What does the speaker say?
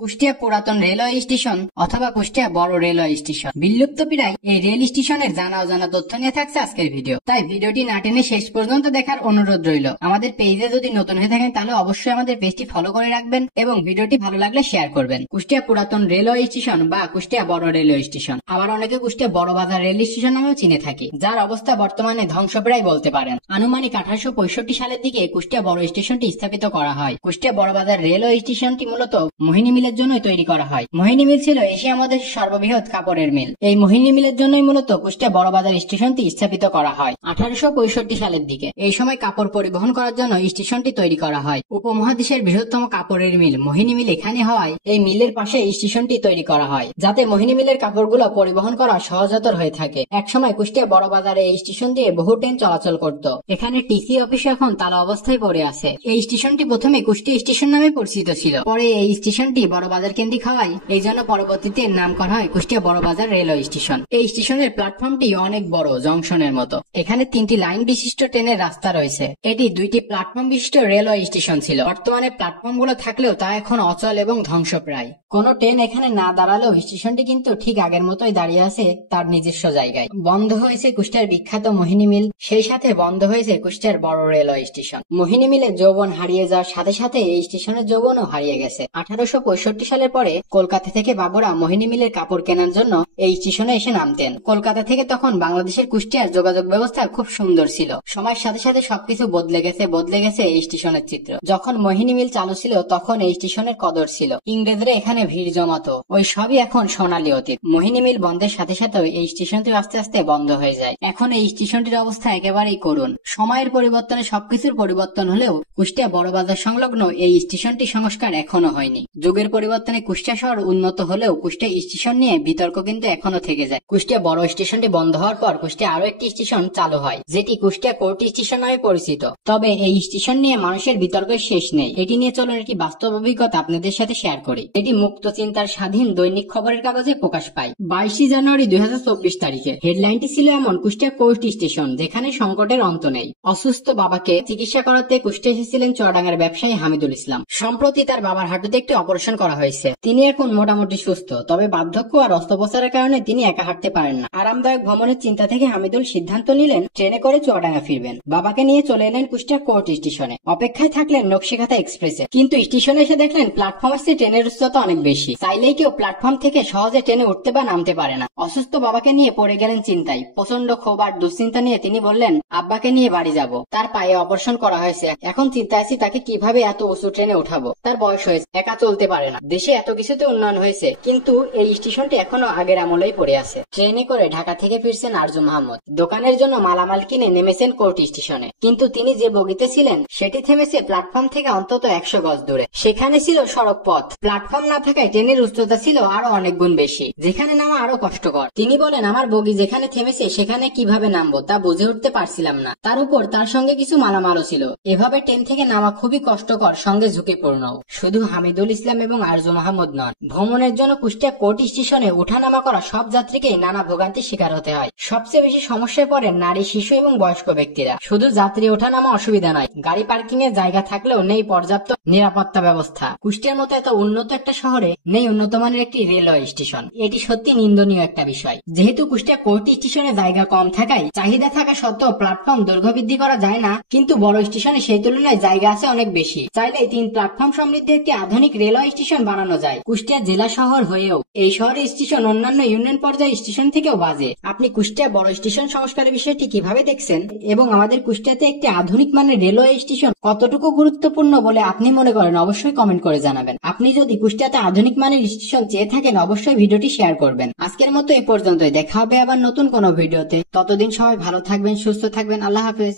কুষ্টিয়া পুরাতন railway station অথবা কুষ্টিয়া বড় রেলওয়ে স্টেশন বিলুপ্তপ্রায় এই রেল স্টেশনের জানা অজানা তথ্য নিয়ে থাকছে আজকের ভিডিও। তাই ভিডিওটি না টেনে শেষ পর্যন্ত দেখার অনুরোধ রইল। আমাদের পেজে যদি নতুন হয়ে থাকেন তাহলে অবশ্যই আমাদের পেজটি ফলো করে রাখবেন এবং ভিডিওটি ভালো লাগলে শেয়ার করবেন। কুষ্টিয়া পুরাতন রেলওয়ে স্টেশন বা কুষ্টিয়া বড় রেলওয়ে স্টেশন, আবার অনেকে কুষ্টিয়া বড় বাজার রেল স্টেশন নামেও চিনে থাকে, যার অবস্থা বর্তমানে ধ্বংসপ্রায় বলতে পারেন। আনুমানিক 1865 সালের দিকে কুষ্টিয়া বড় স্টেশনটি স্থাপিত করা হয়। কুষ্টিয়া বড় বাজার রেলওয়ে স্টেশনটি মূলত মোহিনী মিলের জন্য তৈরি করা হয়। মোহিনী মিল ছিল এশিয়া মহাদেশের সর্ববৃহৎ কাপড়ের মিল। এই মোহিনী মিলের জন্যই মূলত কুষ্টিয়া বড় বাজার স্টেশনটি স্থাপিত করা হয় 1865 সালের দিকে। এই সময় কাপড় পরিবহন করার জন্য স্টেশনটি তৈরি করা হয়। উপমহাদেশের বৃহত্তম কাপড়ের মিল মোহিনী মিল এখানে হওয়ায় এই মিলের পাশে স্টেশনটি তৈরি করা হয়, যাতে মোহিনী মিলের কাপড়গুলো পরিবহন করা সহজতর হয়ে থাকে। একসময় কুষ্টিয়া বড় বাজারে এই স্টেশন দিয়ে বহু ট্রেন চলাচল করত। এখানে টিসি অফিস এখন তালা অবস্থায় পড়ে আছে। এই স্টেশনটি প্রথমে কুষ্টিয়া স্টেশন নামে পরিচিত ছিল, পরে এই স্টেশনটি বড় বাজার কেন্দ্রিক হওয়ায় এই জন্য পরবর্তীতে নাম করা হয় কুষ্টিয়া বড় বাজার রেলওয়ে স্টেশন। এই স্টেশনের প্ল্যাটফর্মটি অনেক বড়, জংশনের মতো। এখানে 3টি লাইন বিশিষ্ট ট্রেনের রাস্তা রয়েছে। এটি 2টি প্ল্যাটফর্ম বিশিষ্ট রেলওয়ে স্টেশন ছিল। বর্তমানে প্ল্যাটফর্ম গুলো থাকলেও তা এখন অচল এবং ধ্বংসপ্রায়। কোন ট্রেন এখানে না দাঁড়ালেও স্টেশনটি কিন্তু ঠিক আগের মতোই দাঁড়িয়ে আছে তার নিজস্ব জায়গায়। বন্ধ হয়েছে কুষ্টিয়ার বিখ্যাত মোহিনী মিল, সেই সাথে বন্ধ হয়েছে কুষ্টিয়ার বড় রেলওয়ে স্টেশন। মোহিনী মিলের যৌবন হারিয়ে যাওয়ার সাথে সাথে এই স্টেশনের যৌবনও হারিয়ে গেছে। 1865 সালের পরে কলকাতা থেকে বাবুরা মোহিনী মিলের কাপড় কেনার জন্য এই স্টেশনে এসে নামতেন। কলকাতা থেকে তখন বাংলাদেশের কুষ্টিয়ার যোগাযোগ ব্যবস্থা খুব সুন্দর ছিল। সময়ের সাথে সাথে সবকিছু বদলে গেছে এই স্টেশনের চিত্র। যখন মোহিনী মিল চালু ছিল তখন এই স্টেশনের কদর ছিল, ইংরেজরা এখানে ভিড় জমাতো, ওই সবই এখন সোনালী অতীত। মোহিনী মিল বন্ধের সাথে সাথে এই স্টেশনটি আস্তে আস্তে বন্ধ হয়ে যায়। এখন এই স্টেশনটির অবস্থা একেবারেই করুণ। সময়ের পরিবর্তনে সবকিছুর পরিবর্তন হলেও কুষ্টিয়া বড় বাজার সংলগ্ন এই স্টেশনটি সংস্কার এখনো হয়নি। যুগের পরিবর্তনে কুষ্টিয়া শহর উন্নত হলেও কুষ্টিয়া স্টেশন নিয়ে বিতর্ক কিন্তু এখনো থেকে যায়। কুষ্টিয়া বড় স্টেশনটি বন্ধ হওয়ার পর কুষ্টিয়া আরো একটি স্টেশন চালু হয়, যেটি কুষ্টিয়া কোর্ট স্টেশন নামে পরিচিত। তবে এই স্টেশন নিয়ে মানুষের বিতর্কের শেষ নেই। এটি নিয়ে চলুন একটি বাস্তব অভিজ্ঞতা আপনাদের সাথে শেয়ার করি। এটি মুক্ত চিন্তার স্বাধীন দৈনিক খবরের কাগজে প্রকাশ পায় 22 জানুয়ারি 2024 তারিখে। হেডলাইনটি ছিল এমন: কুষ্টিয়া কোর্ট স্টেশন, যেখানে সংকটের অন্ত নেই। অসুস্থ বাবাকে চিকিৎসা করাতে কুষ্টিয়া এসেছিলেন চুয়াডাঙ্গার ব্যবসায়ী হামিদুল ইসলাম। সম্প্রতি তার বাবার হাঁটুতে একটি অপারেশন করা হয়েছে। তিনি এখন মোটামুটি সুস্থ, তবে বার্ধক্য আর অস্ত্রোপচারের কারণে তিনি একা হাঁটতে পারেন না। আরামদায়ক ভ্রমণের চিন্তা থেকে হামিদুল সিদ্ধান্ত নিলেন ট্রেনে করে চুয়াডাঙ্গা ফিরবেন। বাবাকে নিয়ে চলে এলেন কুষ্টিয়া কোর্ট স্টেশনে। অপেক্ষায় থাকলেন নকশিকাঁথা এক্সপ্রেসে, কিন্তু স্টেশনে এসে দেখলেন প্ল্যাটফর্মের চেয়ে ট্রেনের উচ্চতা অনেক বেশি। চাইলেই কেউ প্ল্যাটফর্ম থেকে সহজে ট্রেনে উঠতে বা নামতে পারে না। অসুস্থ বাবাকে নিয়ে পড়ে গেলেন চিন্তায়। প্রচন্ড ক্ষোভ আর দুশ্চিন্তা নিয়ে তিনি বললেন, আব্বাকে নিয়ে বাড়ি যাব। তার পায়ে অপারেশন করা হয়েছে, এখন চিন্তা আছি তাকে কিভাবে এত উঁচু ট্রেনে উঠাবো। তার বয়স হয়েছে, একা চলতে পারে না। দেশে এত কিছুতে উন্নয়ন হয়েছে, কিন্তু এই স্টেশনটি এখনো আগের আমলেই পড়ে আছে। ট্রেনে করে ঢাকা থেকে ফিরছেন আরজু মাহমুদ। দোকানের জন্য মালামাল কিনে নেমেছেন কোর্ট স্টেশনে, কিন্তু তিনি যে বগিতে ছিলেন সেটি থেমেছে প্ল্যাটফর্ম থেকে অন্তত 100 গজ দূরে। সেখানে ছিল সড়ক পথ। প্ল্যাটফর্ম না থাকায় ট্রেনের উচ্চতা ছিল আরো অনেক গুণ বেশি, যেখানে নামা আরো কষ্টকর। তিনি বলেন, আমার বগি যেখানে থেমেছে সেখানে কিভাবে নামবো তা বুঝে উঠতে পারছিলাম না। তার উপর তার সঙ্গে কিছু মালামালও ছিল। এভাবে ট্রেন থেকে নামা খুবই কষ্টকর, সঙ্গে ঝুঁকিপূর্ণ। শুধু হামিদুল ইসলাম এবং আরজু মাহমুদ নন, ভ্রমণের জন্য কুষ্টিয়া কোর্ট স্টেশনে ওঠানামা করা সব যাত্রীকেই নানা ভোগান্তির শিকার হতে হয়। সবচেয়ে বেশি সমস্যায় পড়েন নারী, শিশু এবং বয়স্ক ব্যক্তিরা। শুধু যাত্রী ওঠানামা অসুবিধা নয়, গাড়ি পার্কিং এর জায়গা থাকলেও নেই পর্যাপ্ত নিরাপত্তা ব্যবস্থা। কুষ্টিয়ার মতো এত উন্নত একটা শহরে নেই উন্নত মানের একটি রেলওয়ে স্টেশন। এটি সত্যি নিন্দনীয় একটা বিষয়। যেহেতু কুষ্টিয়া কোর্ট স্টেশনে জায়গা কম থাকায় চাহিদা থাকা সত্ত্বেও প্ল্যাটফর্ম দৈর্ঘ্য বৃদ্ধি করা যায় না, কিন্তু বড় স্টেশনে সেই তুলনায় জায়গা আছে অনেক বেশি। চাইলে 3 প্ল্যাটফর্ম সমৃদ্ধ একটি আধুনিক রেলওয়ে স্টেশন বানানো যায়। কুষ্টিয়া জেলা শহর হয়েও এই শহরের স্টেশন অন্যান্য ইউনিয়ন পর্যায়ে স্টেশন থেকেও বাজে। আপনি কুষ্টিয়া বড় স্টেশন সংস্কারের বিষয়টি কিভাবে দেখছেন এবং আমাদের কুষ্টিয়াতে একটি আধুনিক মানের রেলওয়ে স্টেশন কতটুকু গুরুত্বপূর্ণ বলে আপনি মনে করেন অবশ্যই কমেন্ট করে জানাবেন। আপনি যদি কুষ্টিয়াতে আধুনিক মানের স্টেশন চেয়ে থাকেন অবশ্যই ভিডিওটি শেয়ার করবেন। আজকের মতো এ পর্যন্তই। দেখা হবে আবার নতুন কোনো ভিডিওতে। ততদিন সবাই ভালো থাকবেন, সুস্থ থাকবেন। আল্লাহ হাফেজ।